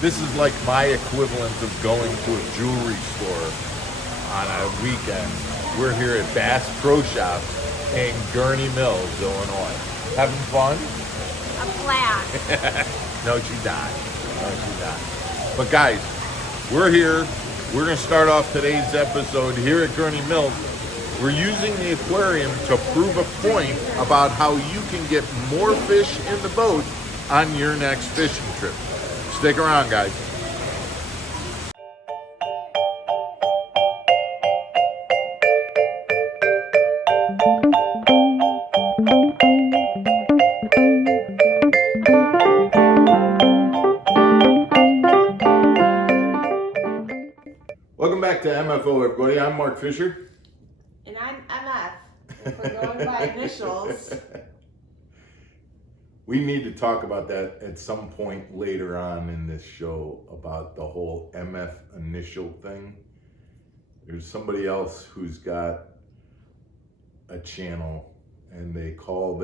This is like my equivalent of going to a jewelry store on a weekend. We're here at Bass Pro Shop in Gurnee Mills, Illinois. Having fun? A blast. No, she's not. No, she's not. But guys, we're here. We're going to start off today's episode here at Gurnee Mills. We're using the aquarium to prove a point about how you can get more fish in the boat on your next fishing trip. Stick around, guys. Welcome back to MFO, everybody. I'm Mark Fisher. And I'm MF. If we're going by initials. We need to talk about that at some point later on in this show about the whole MF initial thing. There's somebody else who's got a channel and they call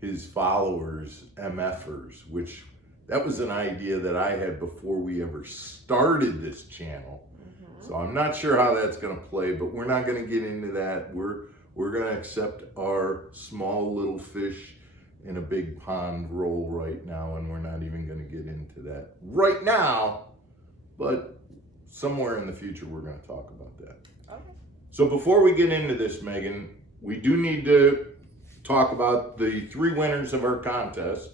his followers MFers, which that was an idea that I had before we ever started this channel. So I'm not sure how that's going to play, but we're not going to get into that. We're going to accept our small little fish in a big pond role right now, and we're not even going to get into that right now, but somewhere in the future we're going to talk about that. Okay. So before we get into this, Megan, we do need to talk about the 3 winners of our contest.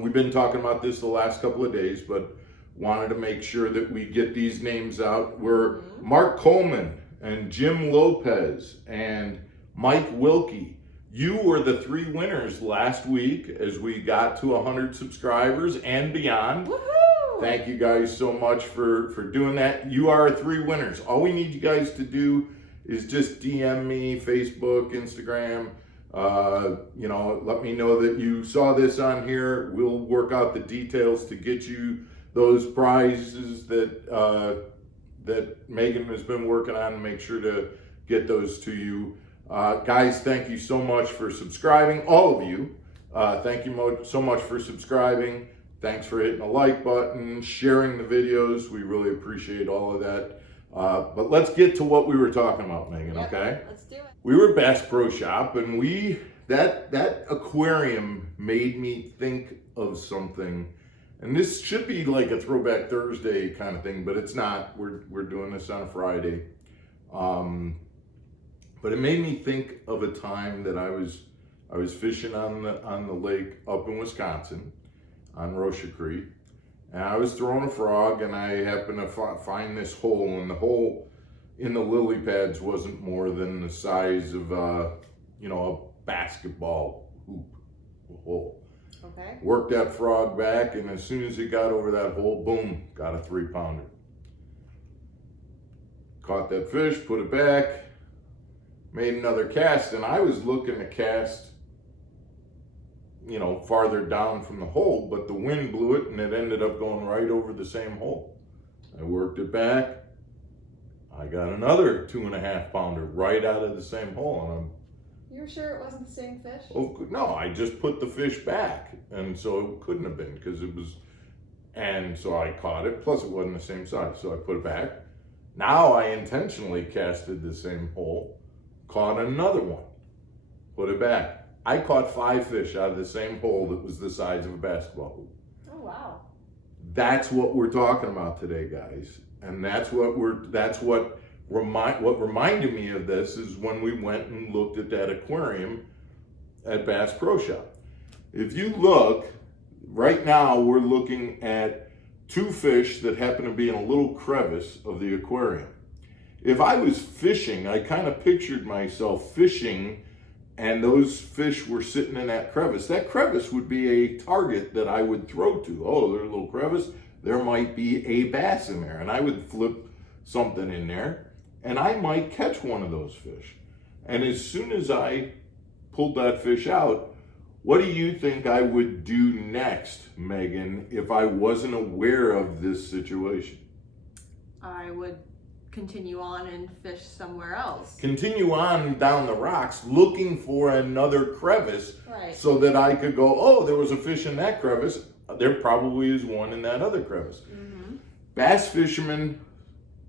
We've been talking about this the last couple of days, but wanted to make sure that we get these names out. We're Mark Coleman and Jim Lopez and Mike Wilkie. You were the 3 winners last week as we got to 100 subscribers and beyond. Woohoo! Thank you guys so much for doing that. You are 3 winners. All we need you guys to do is just DM me, Facebook, Instagram. Let me know that you saw this on here. We'll work out the details to get you those prizes that Megan has been working on. Make sure to get those to you. Guys, thank you so much for subscribing. All of you, thank you so much for subscribing. Thanks for hitting the like button, sharing the videos. We really appreciate all of that. But let's get to what we were talking about, Megan, okay? Let's do it. We were at Bass Pro Shop, and that aquarium made me think of something. And this should be like a Throwback Thursday kind of thing, but it's not. We're doing this on a Friday. But it made me think of a time that I was fishing on the lake up in Wisconsin on Rocia Creek, and I was throwing a frog, and I happened to find this hole, and the hole in the lily pads wasn't more than the size of a basketball hoop hole. Okay. Worked that frog back, and as soon as it got over that hole, boom, got a 3-pounder. Caught that fish, put it back, made another cast, and I was looking to cast, farther down from the hole, but the wind blew it, and it ended up going right over the same hole. I worked it back. I got another 2.5-pounder right out of the same hole, and You're sure it wasn't the same fish? no, I just put the fish back, and so it couldn't have been because it was, and so I caught it, plus it wasn't the same size, so I put it back. Now I intentionally casted the same hole, caught another one, put it back. I caught 5 fish out of the same hole that was the size of a basketball hoop. Oh, wow. That's what we're talking about today, guys, and what reminded me of this is when we went and looked at that aquarium at Bass Pro Shop. If you look, right now we're looking at 2 fish that happen to be in a little crevice of the aquarium. If I was fishing, I kind of pictured myself fishing and those fish were sitting in that crevice. That crevice would be a target that I would throw to. Oh, there's a little crevice. There might be a bass in there, and I would flip something in there, and I might catch one of those fish. And as soon as I pulled that fish out, what do you think I would do next, Megan, if I wasn't aware of this situation? I would continue on and fish somewhere else. Continue on down the rocks looking for another crevice, Right. so that I could go, oh, there was a fish in that crevice. there probably is one in that other crevice. Mm-hmm. Bass fishermen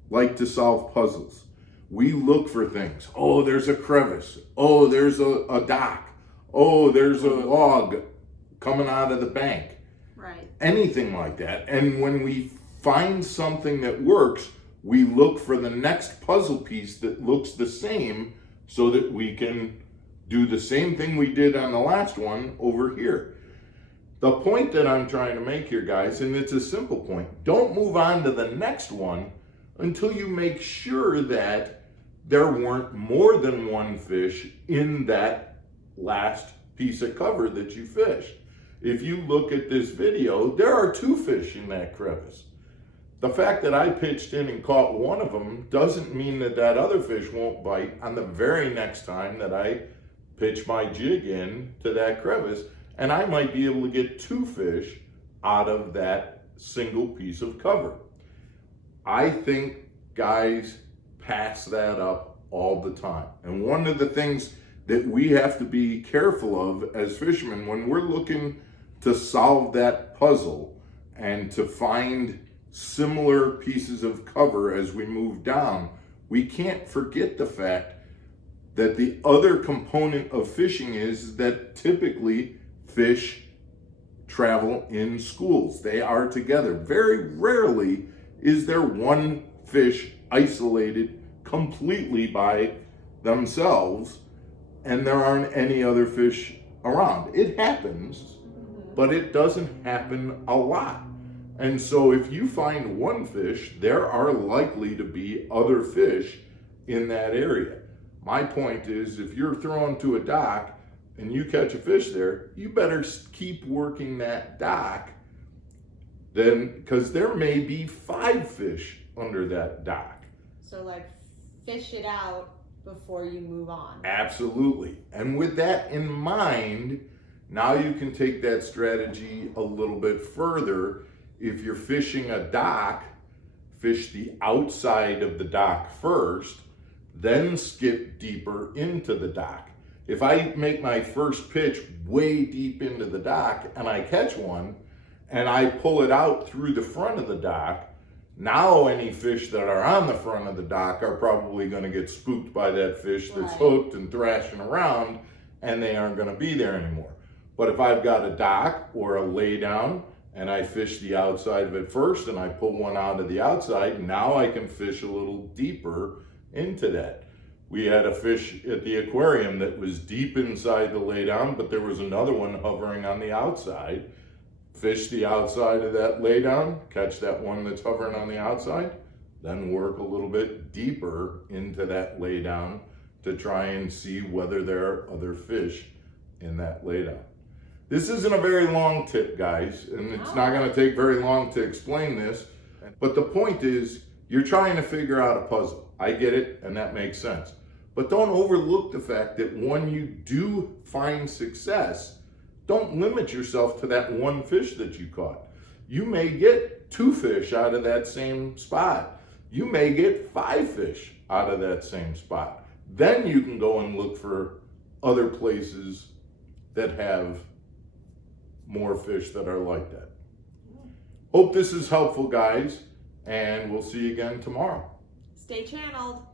like to solve puzzles. We look for things. Oh, there's a crevice. Oh, there's a dock. Oh, there's a log coming out of the bank. Right. Anything like that. And when we find something that works, we look for the next puzzle piece that looks the same so that we can do the same thing we did on the last one over here. The point that I'm trying to make here, guys, and it's a simple point, don't move on to the next one until you make sure that there weren't more than one fish in that last piece of cover that you fished. If you look at this video, there are 2 fish in that crevice. The fact that I pitched in and caught one of them doesn't mean that that other fish won't bite on the very next time that I pitch my jig in to that crevice, and I might be able to get 2 fish out of that single piece of cover. I think guys pass that up all the time. And one of the things that we have to be careful of as fishermen when we're looking to solve that puzzle and to find similar pieces of cover as we move down, we can't forget the fact that the other component of fishing is that typically fish travel in schools. They are together. Very rarely is there one fish isolated completely by themselves and there aren't any other fish around. It happens, but it doesn't happen a lot. And so if you find one fish, there are likely to be other fish in that area. My point is, if you're thrown to a dock and you catch a fish there, you better keep working that dock, then, because there may be 5 fish under that dock. So like fish it out before you move on. Absolutely. And with that in mind, now you can take that strategy a little bit further. If you're fishing a dock, fish the outside of the dock first, then skip deeper into the dock. If I make my first pitch way deep into the dock and I catch one and I pull it out through the front of the dock, now any fish that are on the front of the dock are probably going to get spooked by that fish that's Right. hooked and thrashing around, and they aren't going to be there anymore. But if I've got a dock or a lay down and I fish the outside of it first and I pull one out of the outside, now I can fish a little deeper into that. We had a fish at the aquarium that was deep inside the laydown, but there was another one hovering on the outside. Fish the outside of that laydown, catch that one that's hovering on the outside, then work a little bit deeper into that laydown to try and see whether there are other fish in that laydown. This isn't a very long tip, guys, and it's not going to take very long to explain this, but the point is, you're trying to figure out a puzzle. I get it, and that makes sense. But don't overlook the fact that when you do find success, don't limit yourself to that one fish that you caught. You may get 2 fish out of that same spot. You may get 5 fish out of that same spot. Then you can go and look for other places that have more fish that are like that. Hope this is helpful, guys, and we'll see you again tomorrow. Stay channeled.